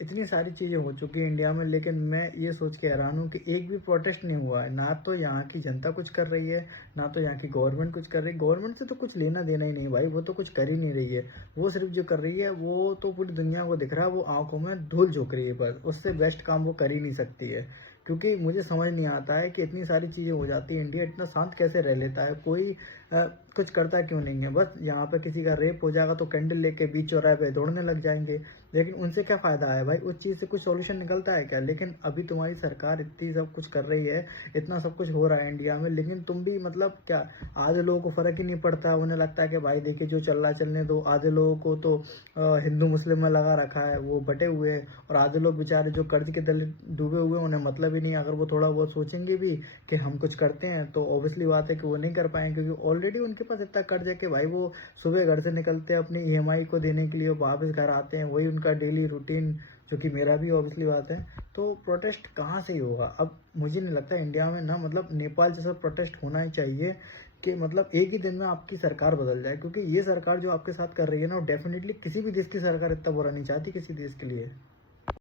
इतनी सारी चीज़ें हो चुकी हैं इंडिया में, लेकिन मैं ये सोच के हैरान हूँ कि एक भी प्रोटेस्ट नहीं हुआ है। ना तो यहाँ की जनता कुछ कर रही है, ना तो यहाँ की गवर्नमेंट कुछ कर रही है। गवर्नमेंट से तो कुछ लेना देना ही नहीं भाई, वो तो कुछ कर ही नहीं रही है। वो सिर्फ़ जो कर रही है वो तो पूरी दुनिया को दिख रहा है, वो आँखों में धूल झोंक रही है बस, उससे बेस्ट काम वो कर ही नहीं सकती है। क्योंकि मुझे समझ नहीं आता है कि इतनी सारी चीज़ें हो जाती हैं, इंडिया इतना शांत कैसे रह लेता है? कोई कुछ करता क्यों नहीं है? बस यहाँ पे किसी का रेप हो जाएगा तो कैंडल लेके बीच चौराहे पे दौड़ने लग जाएँगे। लेकिन उनसे क्या फ़ायदा है भाई? उस चीज़ से कुछ सॉल्यूशन निकलता है क्या? लेकिन अभी तुम्हारी सरकार इतनी सब कुछ कर रही है, इतना सब कुछ हो रहा है इंडिया में, लेकिन तुम भी मतलब क्या, आधे लोगों को फ़र्क ही नहीं पड़ता। उन्हें लगता है कि भाई देखिए जो चल रहा है चलने दो। आधे लोगों को तो हिंदू मुस्लिम में लगा रखा है, वो बँटे हुए हैं, और आधे लोग बेचारे जो कर्ज़ के तले डूबे हुए हैं, उन्हें मतलब ही नहीं है। अगर वो थोड़ा बहुत सोचेंगे भी कि हम कुछ करते हैं, तो ऑब्वियसली बात है कि वो नहीं कर पाएँगे, क्योंकि ऑलरेडी उनके पास इतना कर्ज़ है कि भाई वो सुबह घर से निकलते हैं अपनी ईएमआई को देने के लिए, वापस घर आते हैं, वही उनका डेली रूटीन, जो कि मेरा भी ऑब्वियसली बात है। तो प्रोटेस्ट कहाँ से ही होगा? अब मुझे नहीं लगता इंडिया में ना, मतलब नेपाल जैसा प्रोटेस्ट होना ही चाहिए कि मतलब एक ही दिन में आपकी सरकार बदल जाए, क्योंकि ये सरकार जो आपके साथ कर रही है ना, वो डेफ़िनिटली किसी भी देश की सरकार इतना बुरा नहीं चाहती किसी देश के लिए।